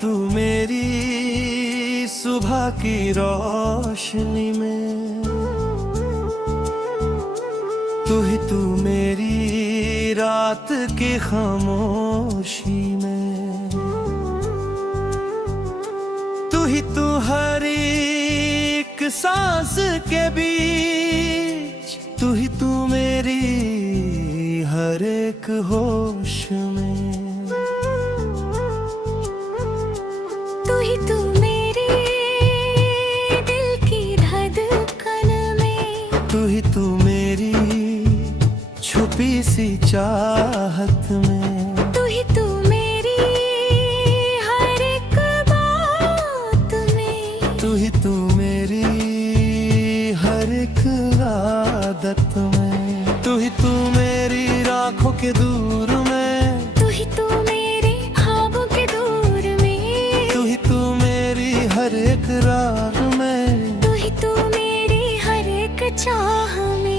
तू मेरी सुबह की रोशनी में, तू मेरी रात की खामोशी में, तू हर एक सांस के बीच, तू मेरी हर एक होश में, तू मेरे दिल की धड़कन में, तू मेरी छुपी सी चाहत में, तू मेरी हर एक बात में, तू मेरी हर एक आदत में, तू मेरी राखों के दूर में, तू मेरे ख्वाबों के दूर में, तू मेरी हर एक राह में, तू मेरी हर एक चाह में।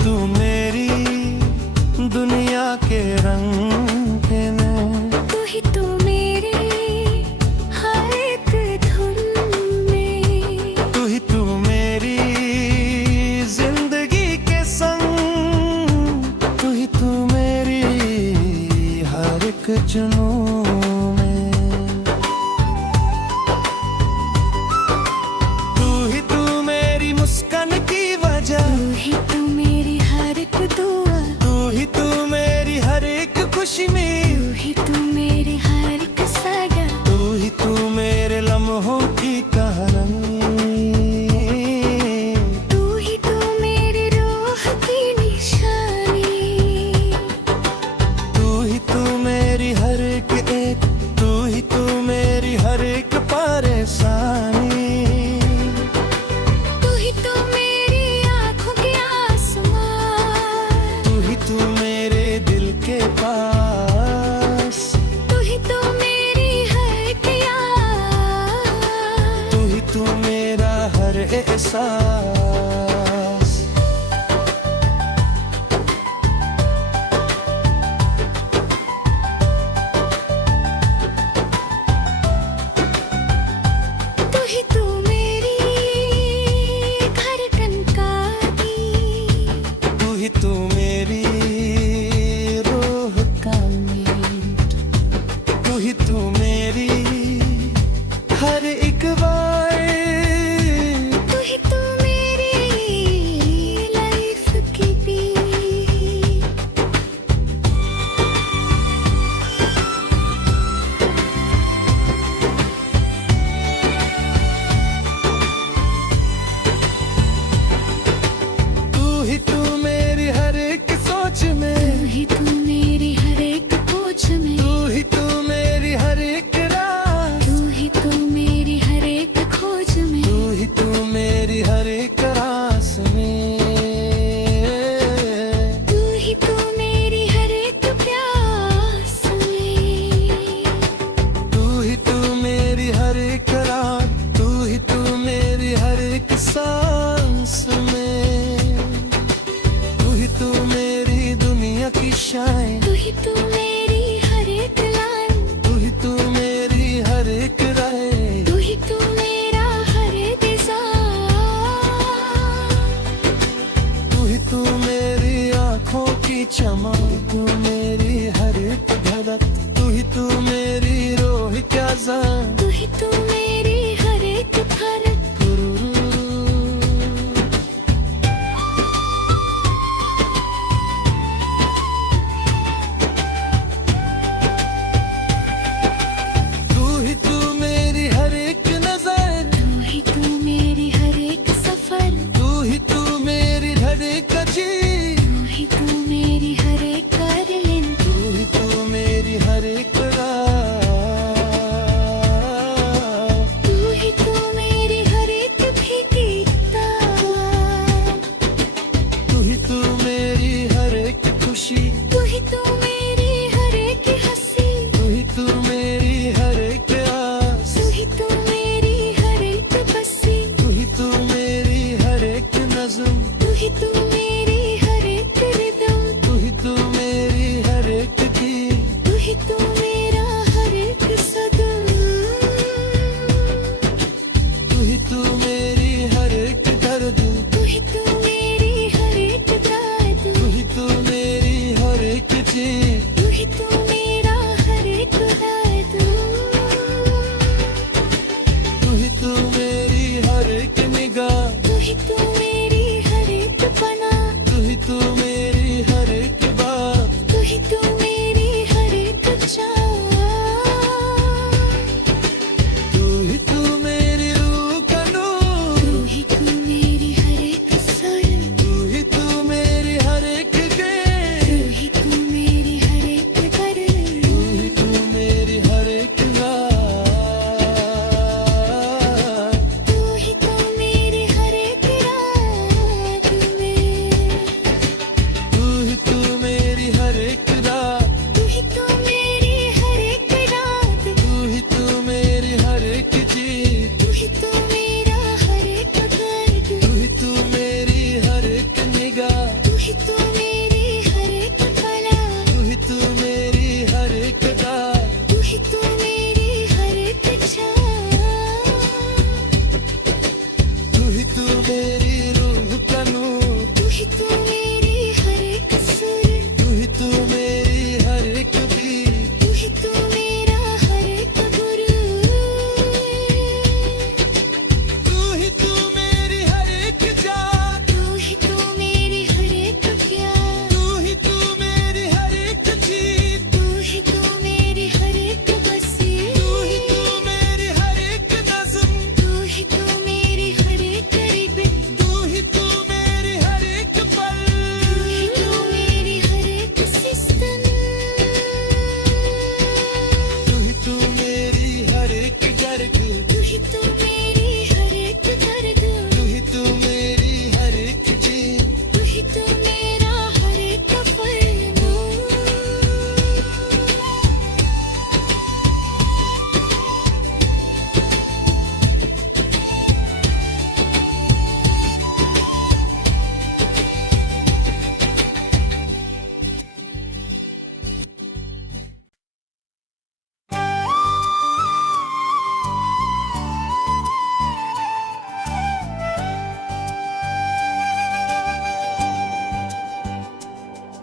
तू मेरी दुनिया के रंग में, तू मेरे हर एक धुन में, तू मेरी जिंदगी के संग, तू मेरी हर एक जुनून में, तू मेरी मुस्कान की वजह, तू मेरी हर एक दुआ, तू मेरी हर एक खुशी में, तू मेरी हर एक सगा, तू मेरे लम्हों की कहानी, तू मेरी रूह की निशानी, तू मेरी हर एक तू मेरी हर एक परेशानी, तू मेरी आँखों के आसमान, तू मेरे दिल के पास, तू मेरी हर एक याद, तू मेरा हर एहसास, तू मेरी धड़कन का गीत, तू मेरी रूह का मीत, तू मेरी हर एक बार, तू मेरी लाइफ की बीट, तू मेरी हर एक सोच में, तू मेरी हर एक पूछ में, तू मेरी हर एक राह, तू मेरी हर एक खोज में, तू मेरी हर एक रास में, तू मेरी हर एक प्यास में, तू मेरी हर एक रात, तू मेरी हर एक सांस में, तू मेरी दुनिया की शान, तू मेरी हर एक लाइन, तू मेरी हर एक राह, तू मेरा हर एक तू मेरी आँखों की चमक, तू मेरी हर एक धड़क, तू मेरी रोह क्या जान, तू मेरी हर एक फर्क, तू मेरी हर एक नजर, तू मेरी हर एक सफर, तू मेरी हर एक जी, तू मेरी हर एक करलिन, तू मेरी हर एक राह, तू मेरी हर एक भीगता, तू मेरी हर एक खुशी, तू मेरी हर एक हंसी, तू मेरी हर एक आस, तू मेरी हर एक बसी, नज़म, तू ही तू मेरी हर एक रिदम, तू ही तू मेरी हर एक चीज, तू ही तू मेरा हर एक सदम, तू ही तू मेरी हर एक दर्द, तू ही तू मेरी हर एक दर्द, तू ही तू मेरी हर एक चीज, तू ही तू मेरा हर एक दर्द, तू ही तू मेरी हर एक निगाह, तू ही तू मेरी हर एक पनाह, तू ही तू मेरी हर एक बात, तू ही तू मेरी हर एक चाह, तू ही तू मेरी रूह का नूर, तू ही तू मेरी हर एक सर, तू ही तू मेरी हर एक गेर, तू ही तू मेरी हर एक कर, तू ही तू मेरी हर एक रात, तू ही तू मेरी हर एक रात में, तू ही तू मेरी हर एक रात, तू ही तू मेरी हर एक रात, तू ही तू मेरी हर एक चीज, तू ही तू मेरा हर एक दर्द, तू ही तू मेरी हर एक निगाह, तू ही तू मेरी हर एक पला, तू ही तू मेरी हर एक रात, तू ही तू मेरी हर एक छाह, तू ही तू मेरी रूह का नूर, तू ही तू मेरी हर एक सुर, तू ही तू मेरी हर एक बीट, तू ही तू मेरा हर एक गुर, तू ही तू मेरी हर एक जात, तू ही तू मेरी हर एक प्यार, तू ही तू मेरी हर एक चीज, तू ही तू मेरी हर एक बसी, तू ही तू मेरी हर एक नज़म, तू ही तू मेरी हर एक रिबन, तू ही तू मेरी हर एक पल, तू ही तू मेरी हर एक सिस्तन, तू ही तू मेरी हर एक जर्ग, तू ही तू मेरी हर एक दर्द, तू ही तू मेरी हर एक चीज, तू ही तू मेरा हर एक फरमान,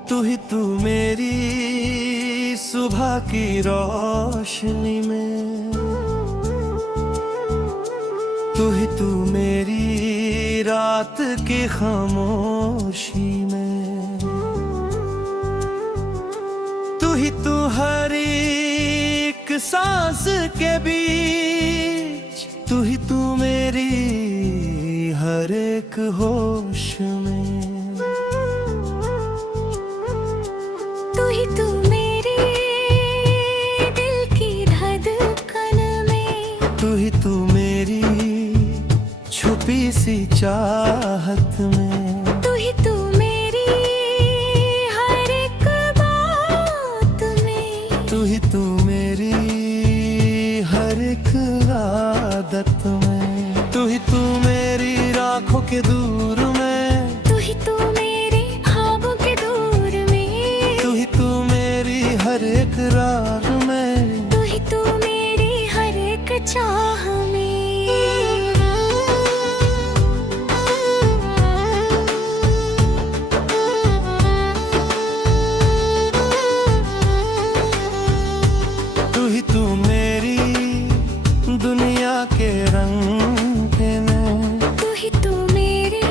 तू ही तू मेरी सुबह की रोशनी में, तू ही तू मेरी रात की खामोशी में, तू ही तू हर एक सांस के बीच, तू ही तू मेरी हर एक होश में, तू ही तू मेरे दिल की धड़कन में, तू ही तू मेरी छुपी सी चाहत में, तू ही तू मेरी हर एक बात में, तू ही तू मेरी हर एक आदत में, तू ही तू मेरी राखों के दूर में, तू ही तू मेरे ख्वाबों के दूर में, तू ही तू मेरी हर एक राह में, तू ही तू मेरी हर एक चाह में, तू ही तू मेरी दुनिया के रंग में, तू ही तू मेरे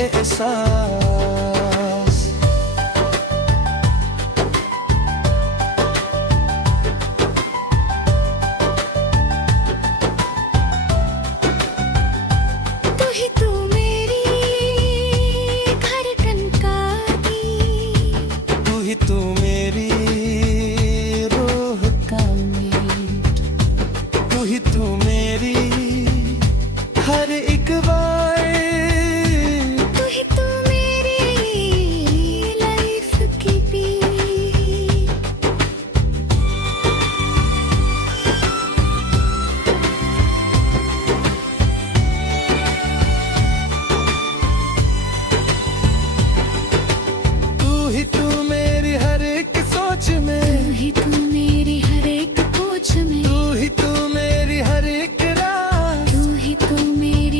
एहसास। तू ही तू मेरी धड़कन का गीत, तू ही तू मेरी रूह का मीत, तू ही तू मेरी हर एक बार, तू ही तू मेरी लाइफ की बीट। तू ही तू मेरी हर एक सोच में, तू ही तू मेरी हर एक पूछ में, तू ही तू मेरी हर एक राह, तू ही तू मेरी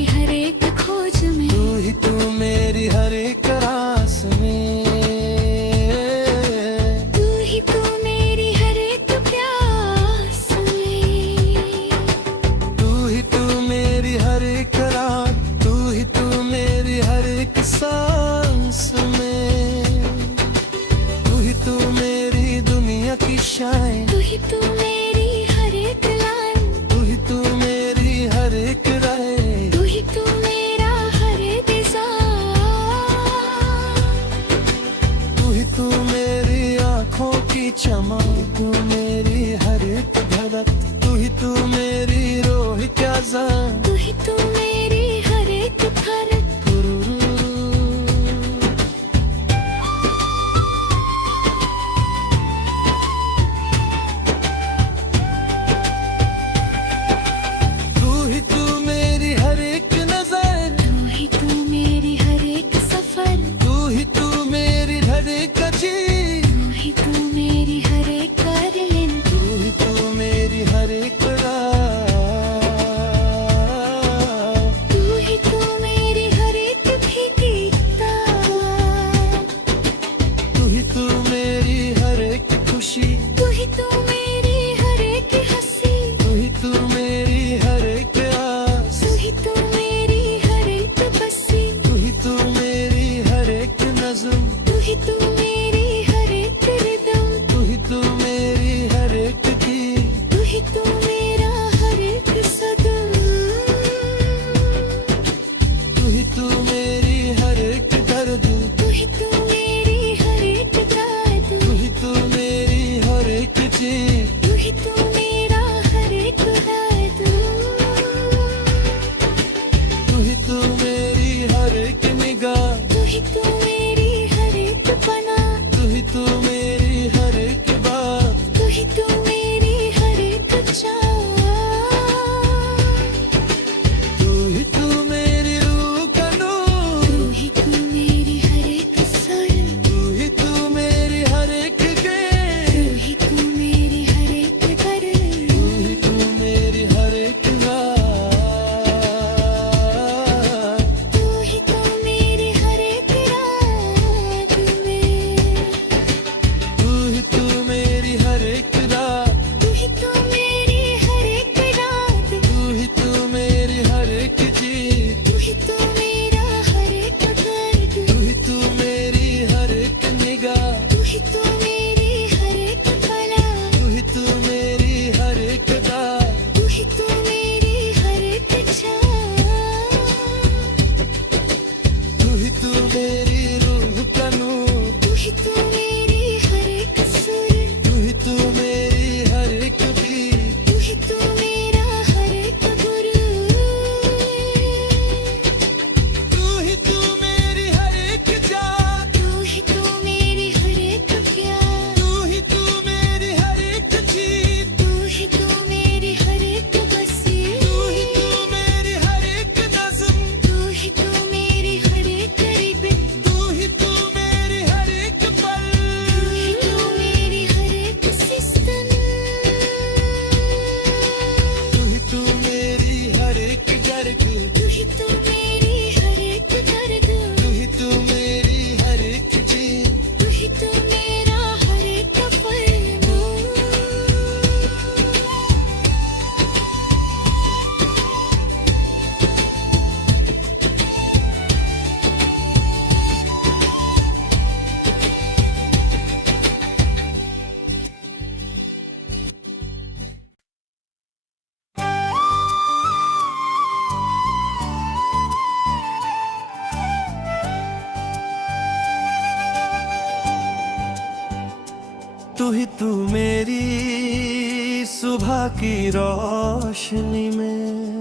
तू मेरी सुबह की रोशनी में,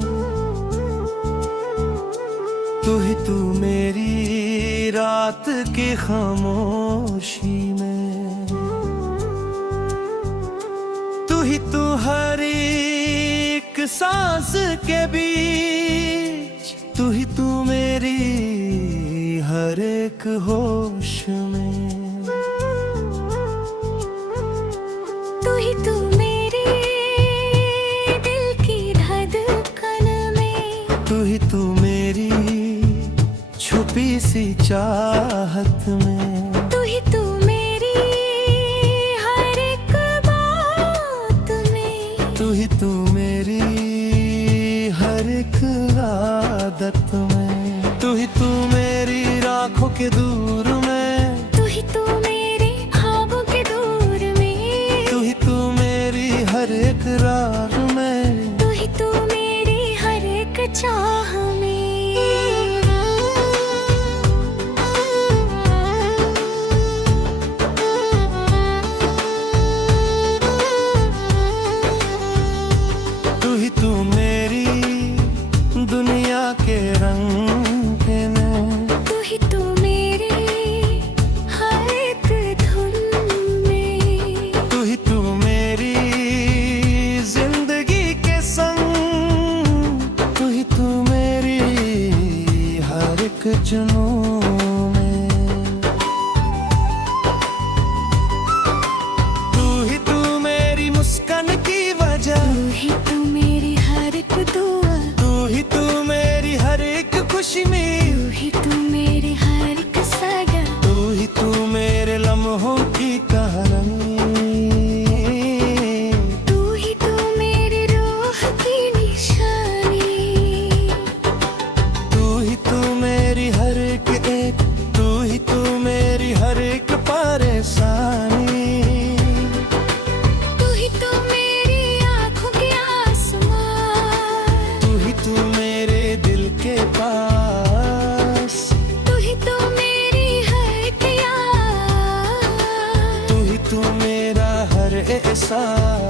तू मेरी रात की खामोशी में, तू हर एक सांस के बीच, तू मेरी हर एक होश में, तू मेरे दिल की धड़कन में, तू मेरी छुपी सी चाहत में, तू मेरी हर एक बात में, तू मेरी हर एक आदत में, तू मेरी आँखों के दूर में, तू मेरे ख्वाबों के दूर में, तू मेरी हर एक राह में, तू मेरी हर एक चाह में। तू मेरी दुनिया के रंग में, तू मेरे हर एक धुन में, तू मेरी जिंदगी के संग, तू मेरी हर एक जुनून में, तू मेरी मुस्कान की वजह, तू मेरी हर एक दुआ, तू मेरी हर एक खुशी में, तू मेरी हर एक सगा, तू मेरे लम्हों की कहानी, तू मेरी रूह की निशानी, तू मेरी हर एक तू मेरी हर एक परेशानी, तू मेरी आँखों के आसमान, तू मेरे दिल के पास, तू मेरी हर एक याद, तू मेरा हर एहसास,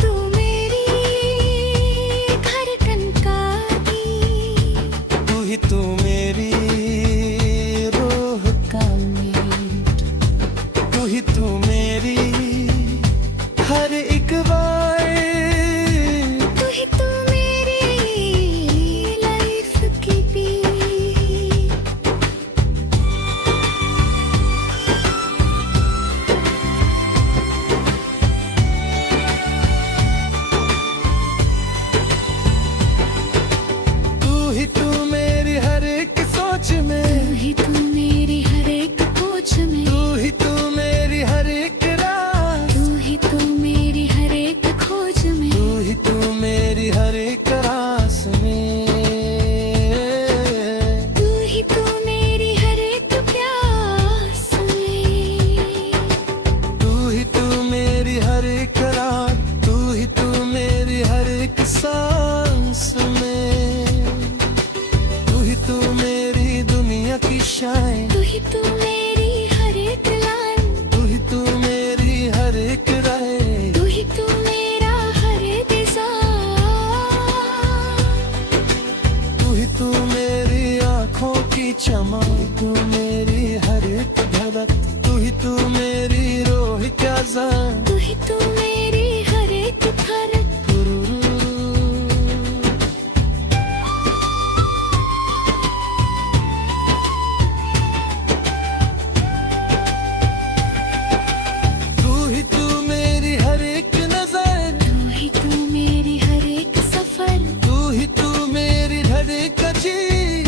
तू मेरी धड़कन का गीत, तू मेरी रूह का मीत, तू मेरी हर एक बार, तू मेरी लाइफ की बीत, तू मेरी हर एक सोच में, तू मेरी हर एक पूछ में, तू मेरी हर एक राह, तू मेरी हर एक खोज में, तू मेरी हर एक रास में, तू मेरी हर एक प्यास में, तू मेरी हर एक रात, तू मेरी हर एक सांस में, तू मेरी दुनिया की शान, तू मेरी हर एक लाइन, तू मेरी हर एक राह, तू मेरा हर डिज़ाइन, तू मेरी आँखों की चमक, तू मेरी हर एक धड़क, तू मेरी रोह का जान, तू मेरी हर एक फर्क, तू मेरी हर एक नजर, तू मेरी हर एक सफर, तू मेरी हर एक चीज,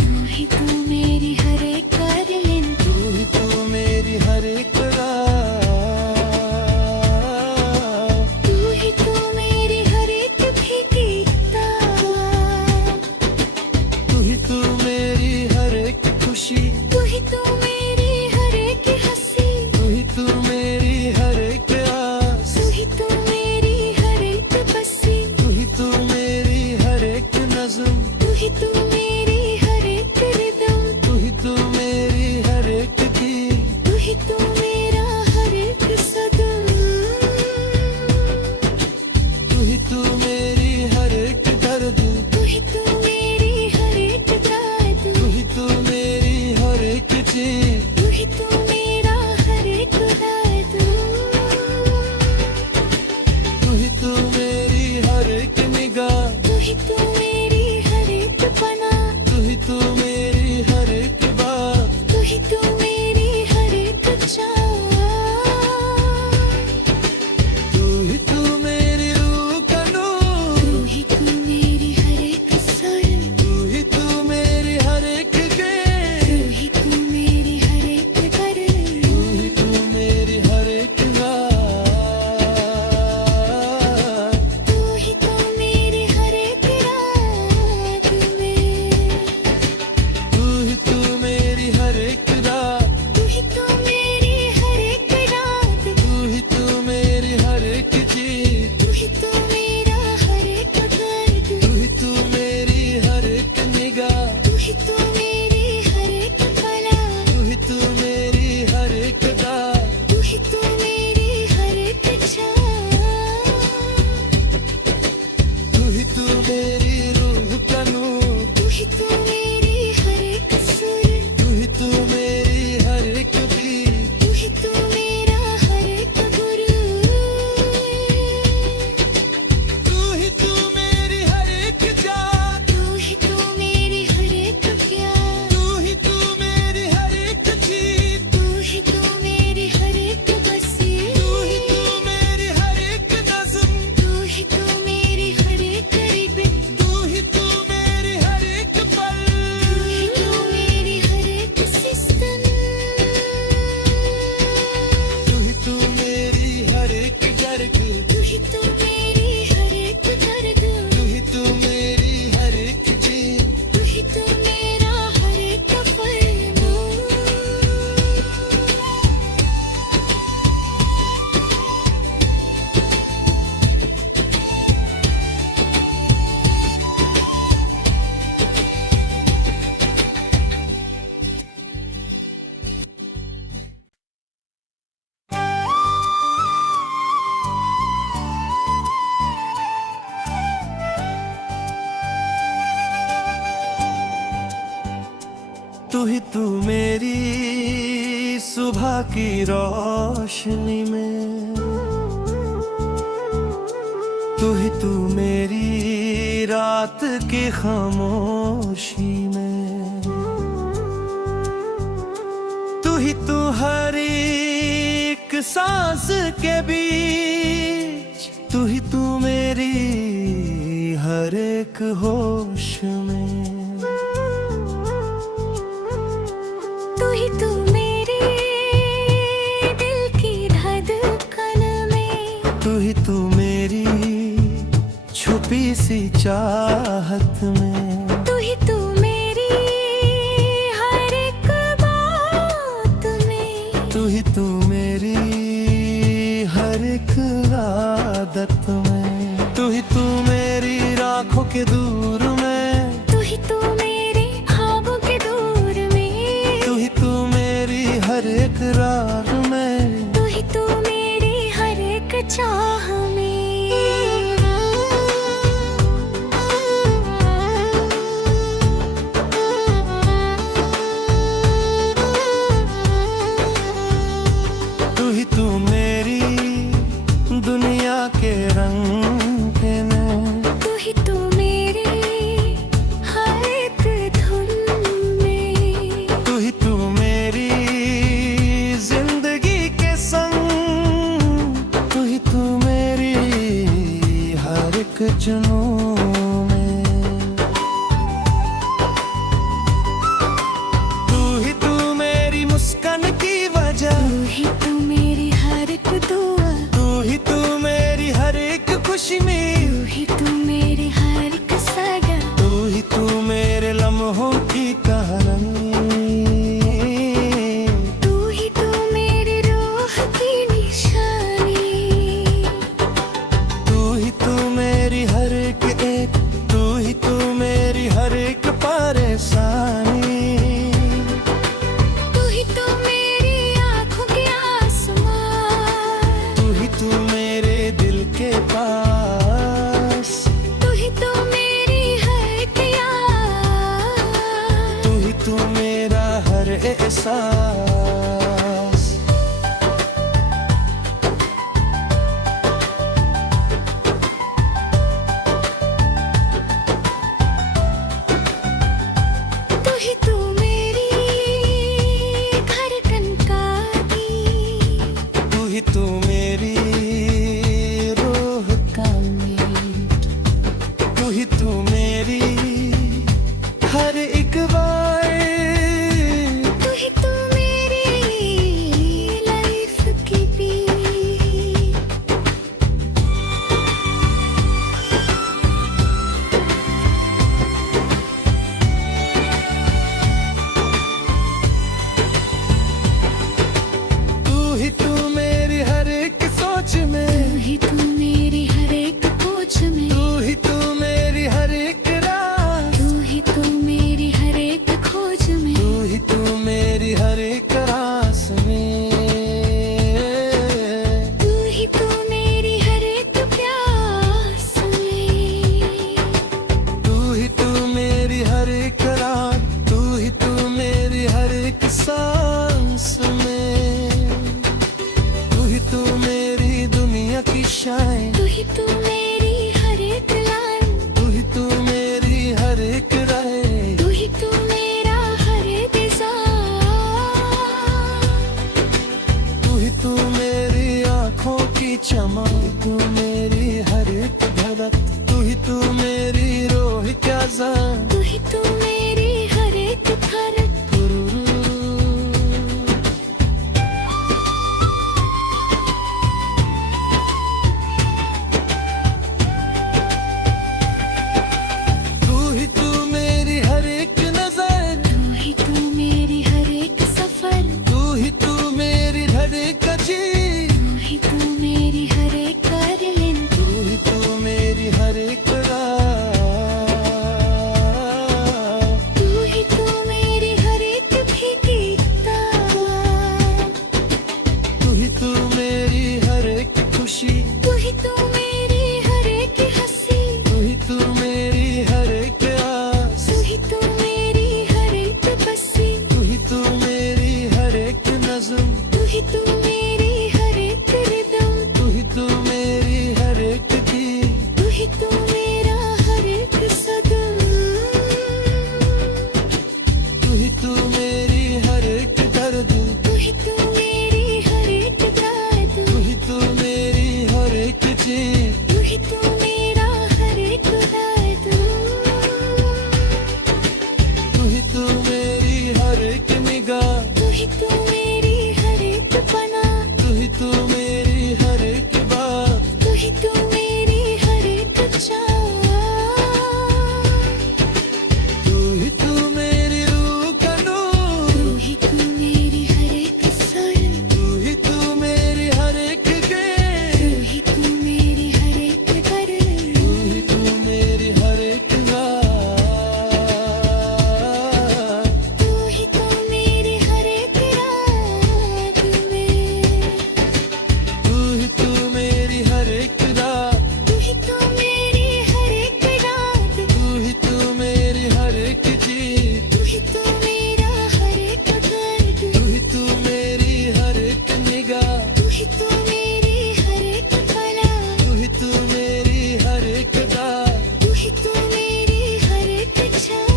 तू मेरी हर एक करलिन, तू मेरी हर एक राह, तू मेरी हर एक भीगी तार, तू मेरी हर एक खुशी, तू मेरी हर एक हंसी, तू मेरी हर एक आस, तू मेरी हर एक बसी, तू हर एक की, तू ही तू मेरा हर एक सदम, तू ही तू मेरी हर एक दर्द, तू ही तू मेरी हर एक रात, तू ही तू मेरी हर एक चीज, तू ही तू मेरा हर एक रात, तू ही तू मेरी हर एक निगाह, तू ही तू मेरी हर एक पनाह, तू ही तू मेरी हर एक बात, तू ही तू मेरी हर एक चाह, तू ही तू मेरी रूह का नूर, तू ही तू मेरी हर एक सुर, तू ही तू मेरी हर एक गेर, तू ही तू मेरी हर एक घर, तू ही तू मेरी हर एक रात, तू ही तू मेरी हर एक रात में, तू ही तू मेरी हर एक रात, तू ही तू मेरी हर एक रात, तू ही तू मेरी हर एक चीज, तू ही तू मेरा हर एक दर्द, तू ही तू मेरी हर एक निगाह, तू ही तू मेरी हर एक पला, तू ही तू मेरी हर एक रात, तू ही तू मेरी हर एक चाह, तू ही तू मेरी रूह का नूर, तू ही तू मेरी हर एक सुर, तू ही तू मेरी हर एक बीत, तू ही तू मेरा हर एक गुरु, तू ही तू मेरी हर एक जात, तू ही तू मेरी हर एक प्यार, तू ही तू मेरी हर एक चीज, तू ही तू मेरी हर एक बसी, तू ही तू मेरी हर एक नज़्म, तू ही तू मेरी हर एक रिबन, तू ही तू मेरी हर एक पल, तू ही तू मेरी हर एक सिस्टम, तू ही तू मेरी हर एक जर्ग, तू ही तू मेरी हर एक दर्द, तू ही तू मेरी हर एक चीज, तू ही तू मेरा हर एक फरमान, तू ही तू मेरी सुबह की रोशनी में, तू ही तू मेरी रात की खामोशी में, तू ही तू हर एक सांस के बीच, तू ही तू मेरी हर एक होश में, तू ही तू मेरे दिल की धड़कन में, तू ही तू मेरी छुपी सी चाहत में, तू ही तू मेरी हर एक बात में, तू ही तू मेरी हर एक आदत में, तू ही तू मेरी राखों के दूर में, तू ही तू मेरे ख्वाबों के दूर में, तू ही तू मेरी हर एक राह में, तू ही तू मेरी हर एक चाह में, तू ही तू मेरी दुनिया के रंग में, तू ही तू मेरे हर एक धुन में, तू ही तू मेरी जिंदगी के संग, तू ही तू मेरी हर एक जुनून में, तू ही तू मेरी मुस्कान की वजह, तू ही तू मेरी हर एक दुआ, तू ही तू मेरी हर एक खुशी में, तू ही तू मेरी हर एक सगा, तू ही तू मेरे लम्हों की कहानी, तू ही तू मेरी रूह की निशानी, तू ही तू मेरी हर एक एहसास। तू ही तू मेरी धड़कन का गीत, तू ही तू मेरी रूह का मीत, तू ही तू मेरी हर एक बार, तू ही तू मेरी लाइफ की बीट। तू ही तू मेरी हर एक सोच में, तू ही तू मेरी हर एक पूछ में, तू ही तू मेरी हर एक राह, तू ही तू मेरी हर एक खोज में, तू ही तू मेरी हर एक रास में, तू ही तू मेरी हर एक प्यास में, तू ही तू मेरी हर एक रात, तू ही तू मेरी हर एक सांस में, तू ही तू मेरी दुनिया की शान, तू ही तू मेरी हर एक लाइन, तू ही तू मेरी हर एक राह, तू ही तू मेरा हर एक तू ही तू मेरी आँखों की चमक, तू मेरी हर एक धड़क, तू ही तू मेरी रोह क्या जान। तू ही तू मेरी हर एक फर्क। तू ही तू मेरी हर एक नजर, तू ही तू मेरी हर एक सफर, तू ही तू मेरी धड़क जी, तू ही तू मेरी हर एक करलिन, तू ही तू मेरी हर एक रात, तू ही तू मेरी हर एक भीगी तार, तू ही तू मेरी हर एक खुशी, तू ही तू मेरी हर एक हंसी, तू ही तू मेरी हर एक आस, तू ही तू मेरी हर एक बसी, तू ही तू मेरी हर एक नज़म, तू ही तू मेरी हर एक रिदम, तू ही तू मेरी हर एक गीत, तू ही तू मेरा हर एक सदम, तू ही तू मेरी हर एक दर्द, तू ही तू मेरी हर एक दर्द, तू ही तू मेरी हर एक जीत, तू ही तू मेरा हर एक दर्द, तू ही तू मेरी हर एक निगाह, तू ही तू मेरी हर एक पना, तू ही तू मेरी हर एक बात, तू ही तू मेरी हर एक चाह, तू ही तू मेरी रूह का नूर, तू ही तू मेरी हर एक सर, तू ही तू मेरी हर एक तू गेर, ही तू मेरी हर एक घर, तू ही तू मेरी हर एक रात, तू ही तू मेरी हर एक रात में, तू ही तू मेरी हर एक रात, तू ही तू मेरी हर एक रात, तू ही तू मेरी हर एक जीत, तू ही तू मेरा हर एक दर्द, तू ही तू मेरी हर एक निगाह, तू ही तू मेरी हर एक पला, तू ही तू मेरी हर एक रात, तू ही तू मेरी हर एक चाह,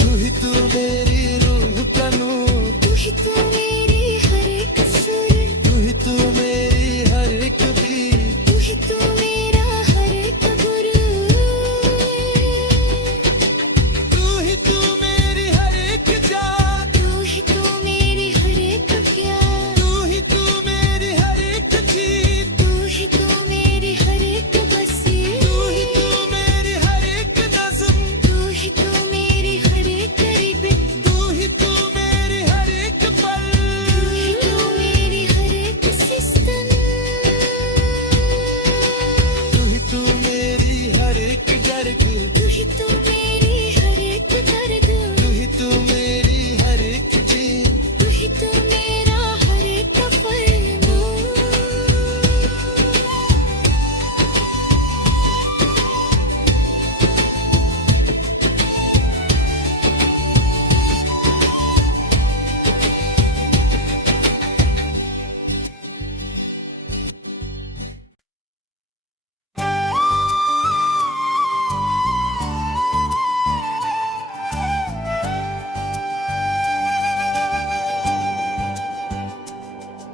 तू ही तू मेरी रूह का नूर, तू ही तू मेरी हर एक सुर, तू ही तू मेरी हर एक बीत, तू ही तू मेरा हर एक गुरु, तू ही तू मेरी हर एक जात, तू ही तू मेरी हर एक प्यार, तू ही तू मेरी हर एक जीत, तू ही तू मेरी हर एक बसी, तू ही तू मेरी हर एक नज़म, तू ही तू मेरी हर एक रिबन, तू ही तू मेरी हर एक पल,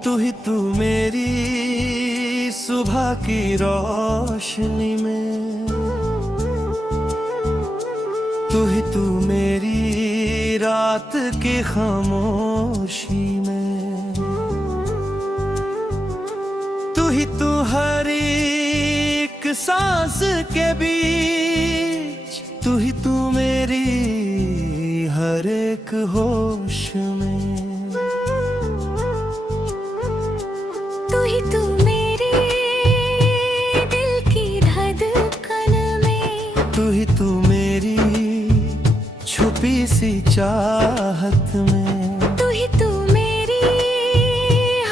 तू मेरी सुबह की रोशनी में, तू मेरी रात की खामोशी में, तू हर एक सांस के बीच, तू मेरी हर एक होश में, तू मेरे दिल की धड़कन में, तू मेरी छुपी सी चाहत में, तू मेरी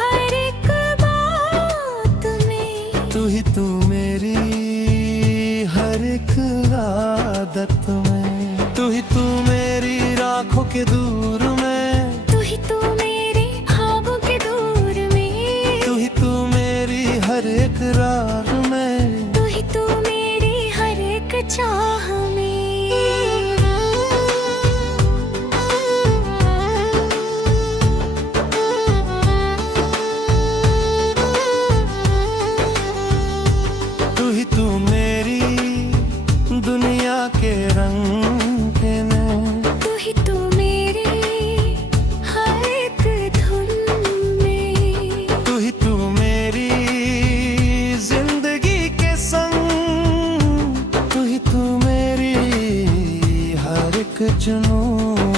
हर एक बात में, तू मेरी हर एक आदत में, तू मेरी राखों के दूर में, तू मेरे ख्वाबों के दूर में, तू मेरी हर एक राह में, तू मेरी हर एक चाह में। तू मेरी दुनिया के रंग में, तू मेरे हर एक धुन में, तू मेरी जिंदगी के संग, तू मेरी हर एक जुनून